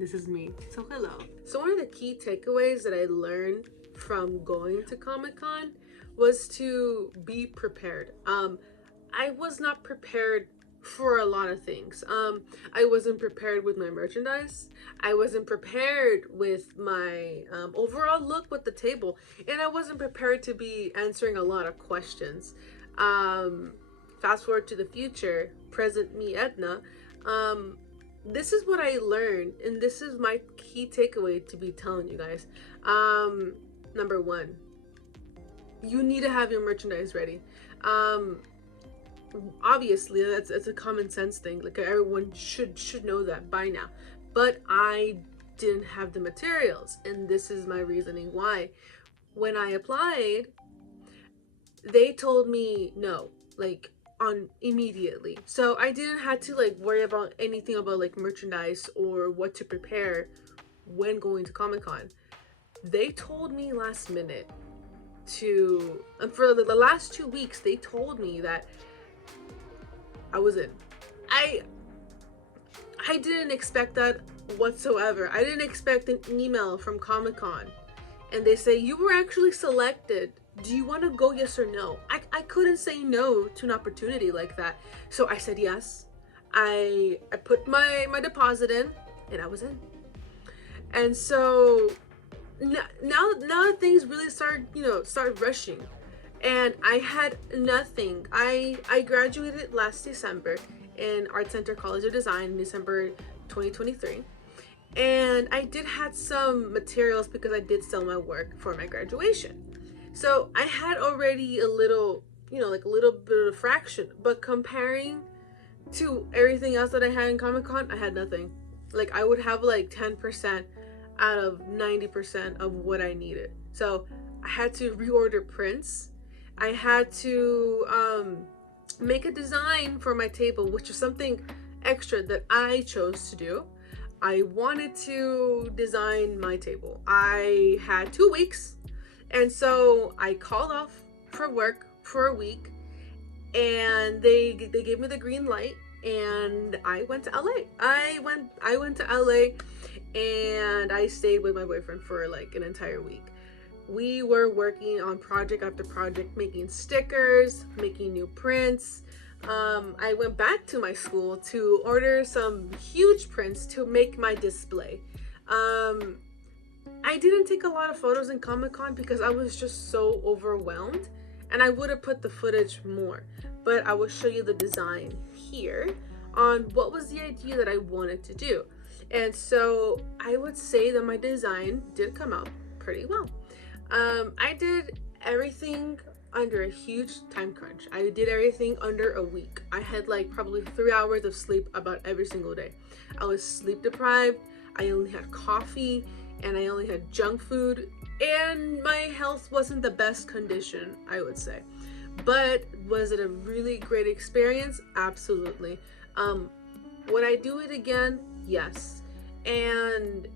This is me. So hello. So one of the key takeaways that I learned from going to Comic-Con was to be prepared. I was not prepared for a lot of things. I wasn't prepared with my merchandise. I wasn't prepared with my overall look with the table, and I wasn't prepared to be answering a lot of questions. Fast forward to the future, present me, Edna. This is what I learned, and this is my key takeaway to be telling you guys. Number one, you need to have your merchandise ready. Obviously that's a common sense thing, like everyone should know that by now, but I didn't have the materials, and this is my reasoning why. When I applied, they told me no, like on immediately, so I didn't have to like worry about anything about like merchandise or what to prepare when going to Comic-Con. They told me last minute to, and for the last 2 weeks they told me that I was in. I didn't expect that whatsoever. I didn't expect an email from Comic-Con and they say, you were actually selected. Do you want to go, yes or no? I couldn't say no to an opportunity like that. So I said yes. I put my deposit in and I was in. And so now things really start rushing. And I had nothing. I graduated last December in Art Center College of Design in December 2023. And I did have some materials because I did sell my work for my graduation. So I had already a little, like a little bit of a fraction, but comparing to everything else that I had in Comic-Con, I had nothing. Like I would have like 10% out of 90% of what I needed. So I had to reorder prints. I had to make a design for my table, which is something extra that I chose to do. I wanted to design my table. I had 2 weeks, and so I called off for work for a week, and they gave me the green light, and I went to LA. I went to LA, and I stayed with my boyfriend for like an entire week. We were working on project after project, making stickers, making new prints. I went back to my school to order some huge prints to make my display. I didn't take a lot of photos in Comic-Con because I was just so overwhelmed, and I would have put the footage more, but I will show you the design here on what was the idea that I wanted to do. And so I would say that my design did come out pretty well. I did everything under a huge time crunch. I did everything under a week. I had like probably 3 hours of sleep about every single day. I was sleep deprived. I only had coffee and I only had junk food, and my health wasn't the best condition, I would say. But was it a really great experience? Absolutely. Would I do it again? Yes. And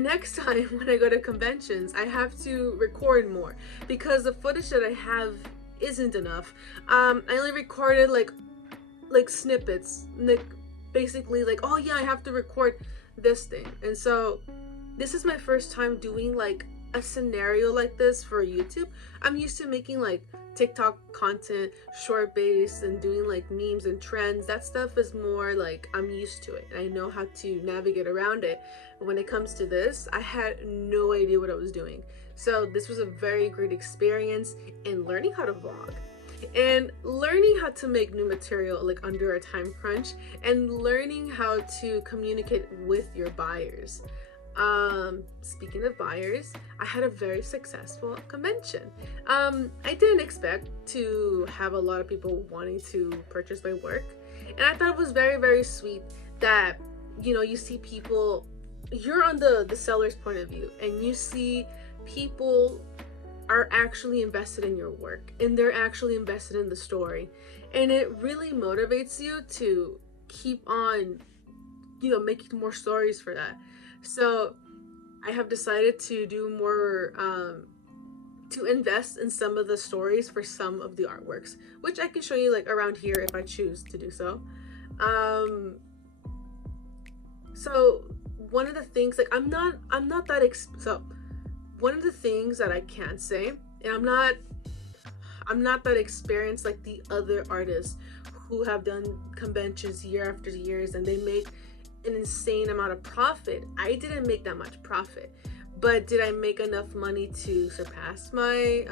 next time when I go to conventions, I have to record more because the footage that I have isn't enough. I only recorded like snippets, like basically like, oh yeah, I have to record this thing. And so this is my first time doing like a scenario like this for YouTube. I'm used to making like TikTok content, short based, and doing like memes and trends. That stuff is more like I'm used to it and I know how to navigate around it. But when it comes to this, I had no idea what I was doing. So this was a very great experience in learning how to vlog and learning how to make new material like under a time crunch, and learning how to communicate with your buyers. Speaking of buyers, I had a very successful convention. I didn't expect to have a lot of people wanting to purchase my work, and I thought it was very, very sweet that, you see people, you're on the seller's point of view, and you see people are actually invested in your work and they're actually invested in the story, and it really motivates you to keep on making more stories for that. So I have decided to do more, to invest in some of the stories for some of the artworks, which I can show you like around here if I choose to do so. So one of the things, like, I'm not that so one of the things that I can say, and I'm not that experienced like the other artists who have done conventions year after years and they make an insane amount of profit. I didn't make that much profit, but did I make enough money to surpass my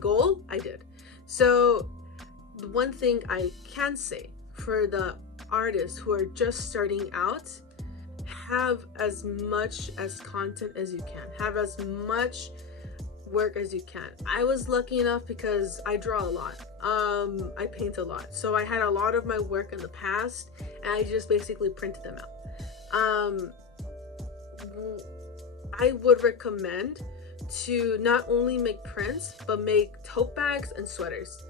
goal? I did. So the one thing I can say for the artists who are just starting out, have as much as content as you can, have as much work as you can. I was lucky enough because I draw a lot. I paint a lot. So I had a lot of my work in the past and I just basically printed them out. I would recommend to not only make prints, but make tote bags and sweaters.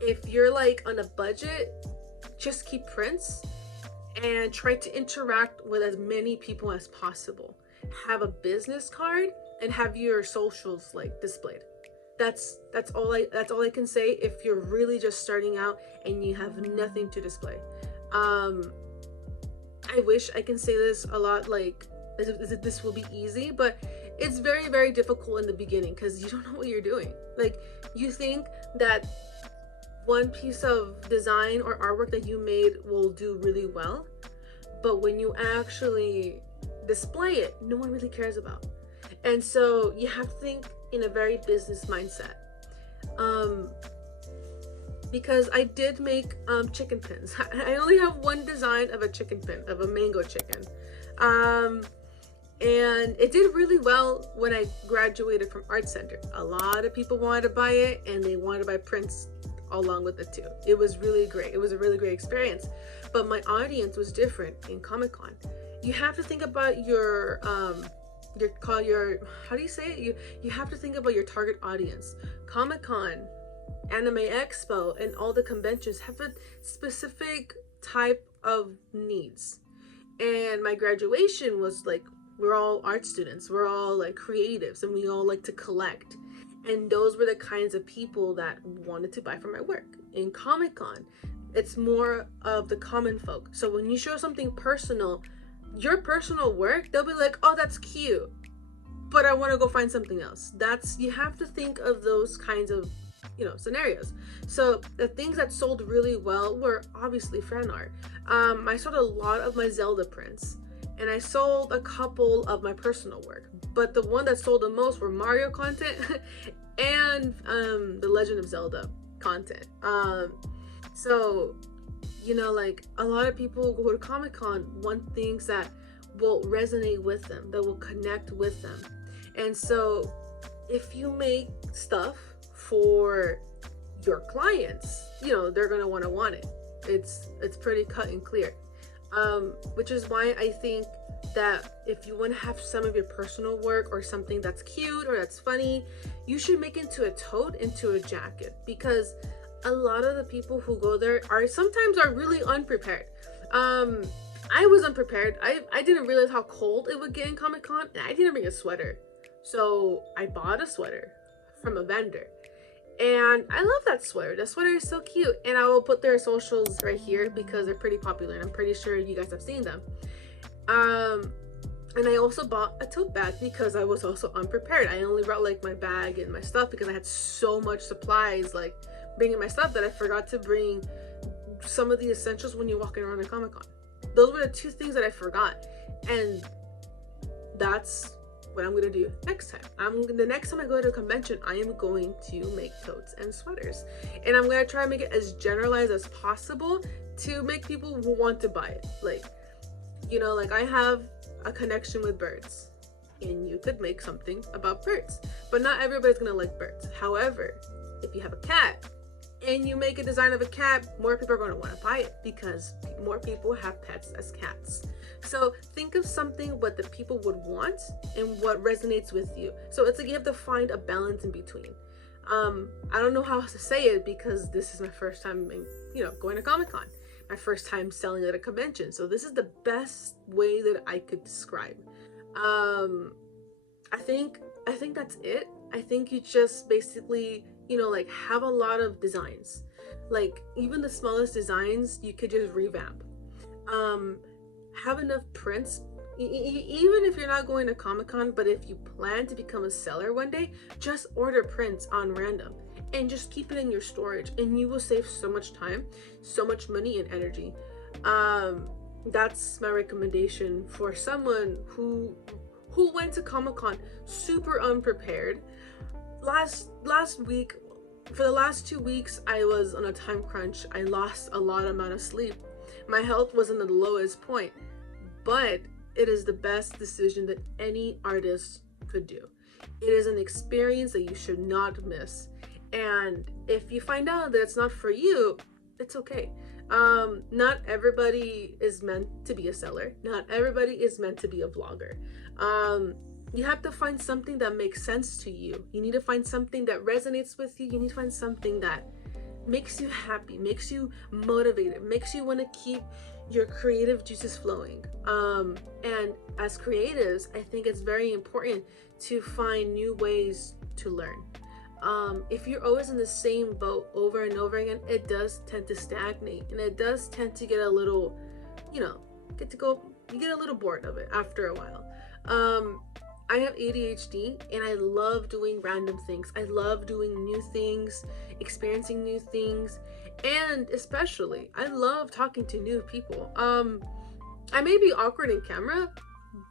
If you're like on a budget, just keep prints and try to interact with as many people as possible. Have a business card and have your socials like displayed. That's all I can say if you're really just starting out and you have nothing to display. I wish I can say this a lot, like this will be easy, but it's very, very difficult in the beginning because you don't know what you're doing. Like, you think that one piece of design or artwork that you made will do really well, but when you actually display it, no one really cares about. And so you have to think in a very business mindset. Because I did make chicken pins. I only have one design of a chicken pin, of a mango chicken. And it did really well when I graduated from art center. A lot of people wanted to buy it and they wanted to buy prints along with it too. It was really great. It was a really great experience. But my audience was different in Comic-Con. You have to think about your how do you say it? You have to think about your target audience. Comic-Con, Anime Expo, and all the conventions have a specific type of needs. And my graduation was like, we're all art students, we're all like creatives, and we all like to collect. And those were the kinds of people that wanted to buy from my work. In Comic-Con, it's more of the common folk. So when you show something personal, your personal work, they'll be like, oh, that's cute, but I want to go find something else. You have to think of those kinds of, scenarios. So the things that sold really well were obviously fan art. I sold a lot of my Zelda prints, and I sold a couple of my personal work, but the one that sold the most were Mario content and the Legend of Zelda content. So like, a lot of people who go to Comic-Con want things that will resonate with them, that will connect with them. And so if you make stuff for your clients, they're gonna want it. It's pretty cut and clear. Which is why I think that if you want to have some of your personal work or something that's cute or that's funny, you should make it into a tote, into a jacket, because a lot of the people who go there sometimes are really unprepared. I was unprepared. I didn't realize how cold it would get in Comic-Con, and I didn't bring a sweater. So I bought a sweater from a vendor. And I love that sweater. That sweater is so cute. And I will put their socials right here because they're pretty popular. And I'm pretty sure you guys have seen them. And I also bought a tote bag because I was also unprepared. I only brought like my bag and my stuff because I had so much supplies, like bringing my stuff, that I forgot to bring some of the essentials when you're walking around at Comic-Con. Those were the two things that I forgot. And that's what I'm gonna do next time. The next time I go to a convention, I am going to make totes and sweaters, and I'm gonna try to make it as generalized as possible to make people want to buy it. Like, like, I have a connection with birds, and you could make something about birds, but not everybody's gonna like birds. However, if you have a cat and you make a design of a cat, more people are going to want to buy it because more people have pets as cats. So think of something what the people would want and what resonates with you. So it's like you have to find a balance in between. I don't know how else to say it because this is my first time going to Comic-Con, my first time selling at a convention. So this is the best way that I could describe. I think that's it. I think you just basically like, have a lot of designs. Like, even the smallest designs you could just revamp. have enough prints. Even if you're not going to Comic-Con, but if you plan to become a seller one day, just order prints on random and just keep it in your storage, and you will save so much time, so much money and energy. That's my recommendation for someone who went to Comic-Con super unprepared. Last week, for the last 2 weeks, I was on a time crunch. I lost a lot amount of sleep. My health was in the lowest point, but it is the best decision that any artist could do. It is an experience that you should not miss. And if you find out that it's not for you, it's okay. Not everybody is meant to be a seller. Not everybody is meant to be a vlogger. You have to find something that makes sense to you. You need to find something that resonates with you. You need to find something that makes you happy, makes you motivated, makes you want to keep your creative juices flowing. And as creatives, I think it's very important to find new ways to learn. If you're always in the same boat over and over again, it does tend to stagnate, and it does tend to get a little, you get a little bored of it after a while. I have ADHD, and I love doing random things. I love doing new things, experiencing new things, and especially I love talking to new people. I may be awkward in camera,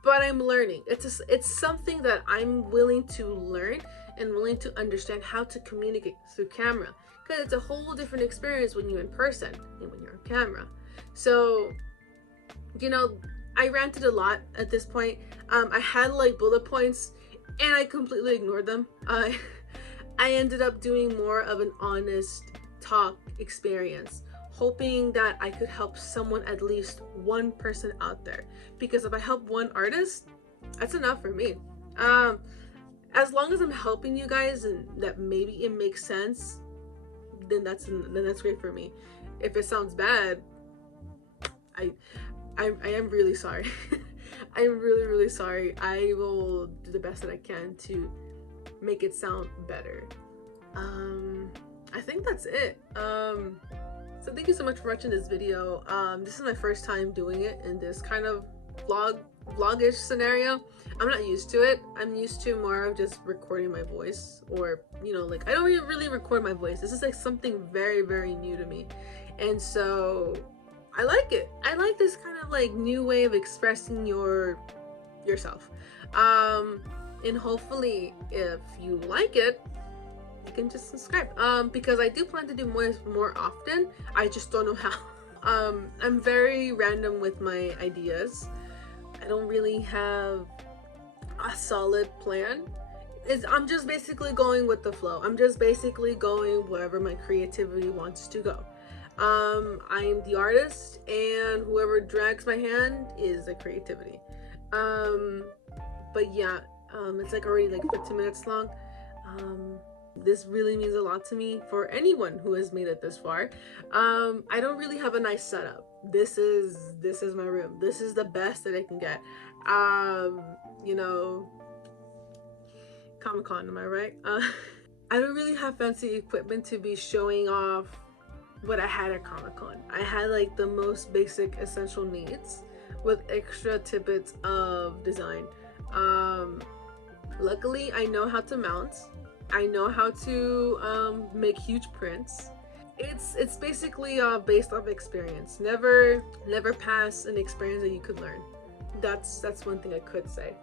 but I'm learning. It's something that I'm willing to learn and willing to understand how to communicate through camera, because it's a whole different experience when you're in person and when you're on camera. So, I ranted a lot at this point. I had like bullet points and I completely ignored them. I ended up doing more of an honest talk experience, hoping that I could help someone, at least one person out there. Because if I help one artist, that's enough for me. As long as I'm helping you guys and that maybe it makes sense, then that's great for me. If it sounds bad, I am really sorry. I'm really sorry. I will do the best that I can to make it sound better. I think that's it. So thank you so much for watching this video. This is my first time doing it in this kind of vlog-ish scenario. I'm not used to it. I'm used to more of just recording my voice, or I don't really record my voice. This is like something very new to me, and so I like it. I like this kind of like new way of expressing yourself. And hopefully if you like it, you can just subscribe. Because I do plan to do more often. I just don't know how. I'm very random with my ideas. I don't really have a solid plan. I'm just basically going with the flow. I'm just basically going wherever my creativity wants to go. I'm the artist, and whoever drags my hand is the creativity. But yeah, it's like already like 15 minutes long. This really means a lot to me, for anyone who has made it this far. I don't really have a nice setup. This is my room. This is the best that I can get. Comic-Con, am I right? I don't really have fancy equipment to be showing off what I had at Comic-Con. I had like the most basic essential needs with extra tidbits of design. Luckily, I know how to mount. I know how to make huge prints. It's basically based off experience. Never pass an experience that you could learn. That's one thing I could say.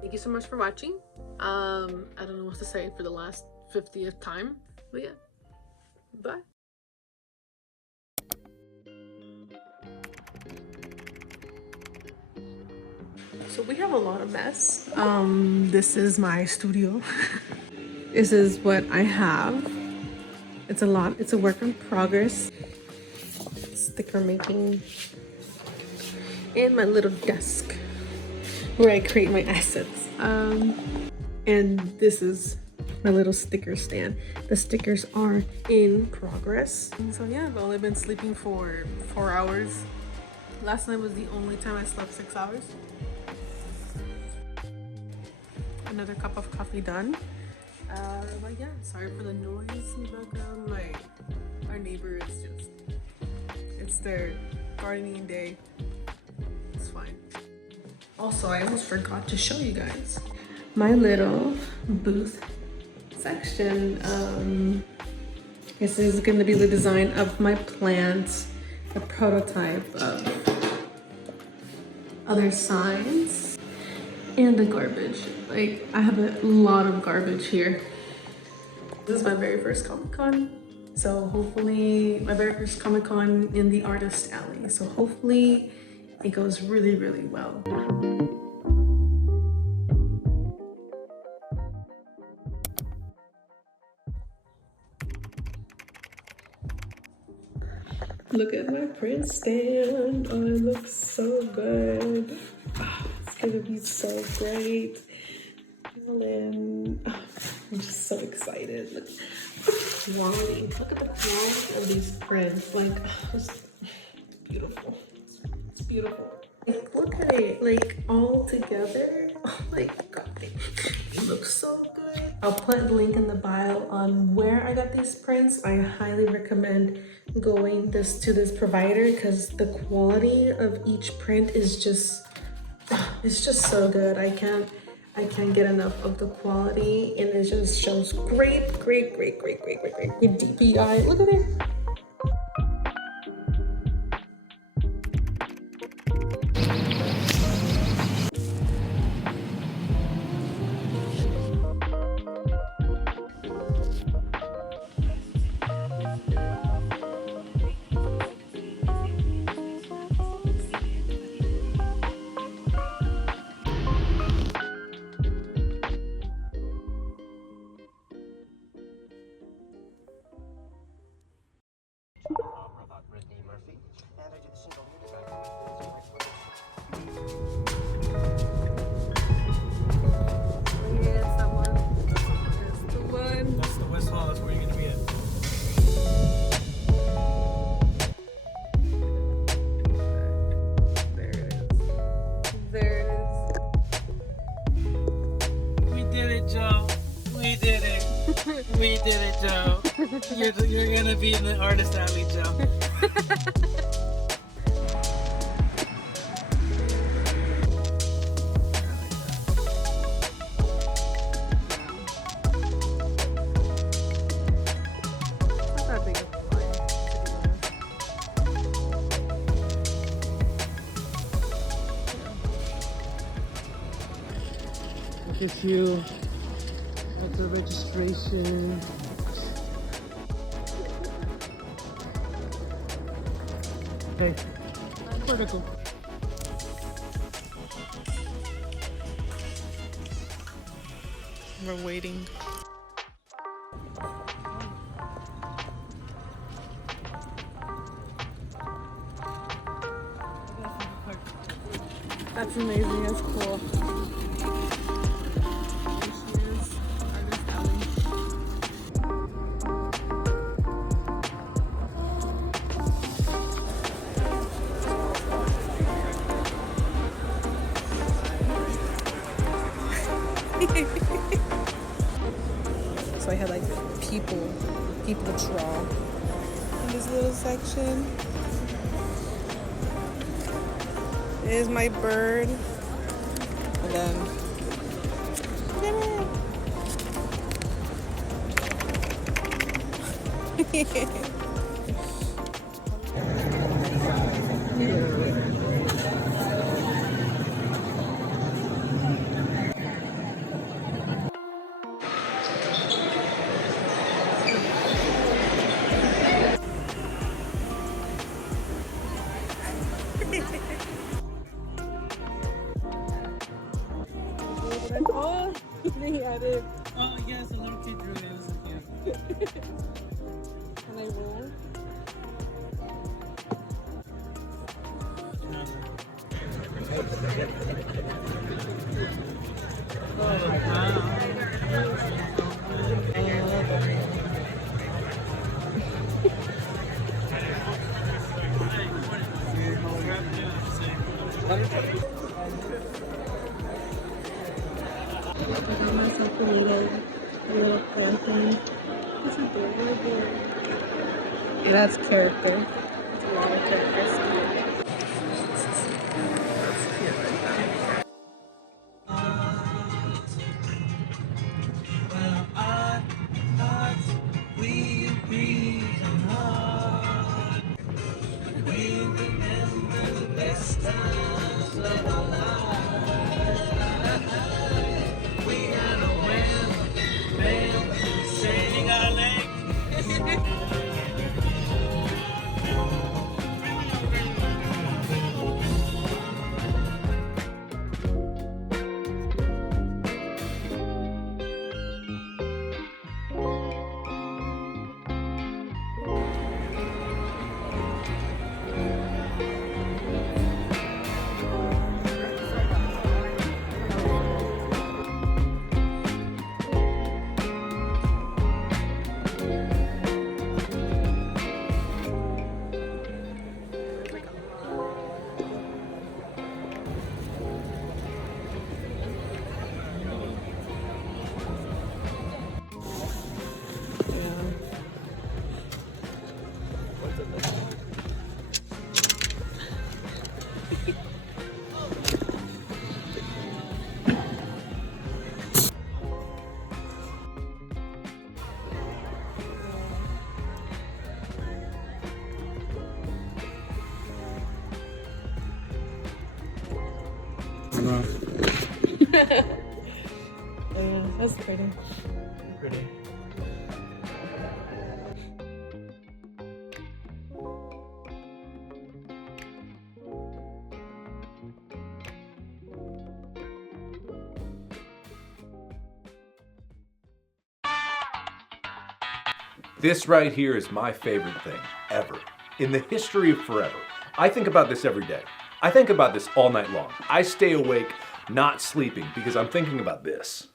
Thank you so much for watching. I don't know what to say for the last 50th time, but yeah, bye. So we have a lot of mess. This is my studio. This is what I have. It's a lot. It's a work in progress. Sticker making. And my little desk where I create my assets. And this is my little sticker stand. The stickers are in progress. And so yeah, I've only been sleeping for 4 hours. Last night was the only time I slept 6 hours. Another cup of coffee done. But yeah, sorry for the noise in the background. Our neighbor is it's their gardening day. that's fine. Also, I almost forgot to show you guys my little booth section. This is going to be the design of my plant, a prototype of other signs, and the garbage. Like, I have a lot of garbage here. This is my very first Comic-Con. So hopefully, my very first Comic-Con in the Artist Alley. So hopefully it goes really, really well. Look at my print stand. Oh, it looks so good. Oh, it's gonna be so great. I'm just so excited. Look at the quality. Look at the quality of these prints. Like, it's beautiful. It's beautiful. Like, look at it. Like, all together. Oh my god. It looks so good. I'll put a link in the bio on where I got these prints. I highly recommend going to this provider because the quality of each print is just, it's just so good. I can't get enough of the quality, and it just shows great DPI. Look at it. We did it, Joe. You're gonna be in the Artist Alley, Joe. Look at you. At the registration. Okay, vertical. We're waiting. That's amazing. That's cool. So I had like people draw in this little section. There's my bird, and then oh, they added. Oh yes, a little kid drew it. Can I roll? I got myself a little plant thing. It's adorable. That's character. It's a lot of characters. know. Oh yeah, that's pretty. Pretty. This right here is my favorite thing ever. In the history of forever. I think about this every day. I think about this all night long. I stay awake, not sleeping, because I'm thinking about this.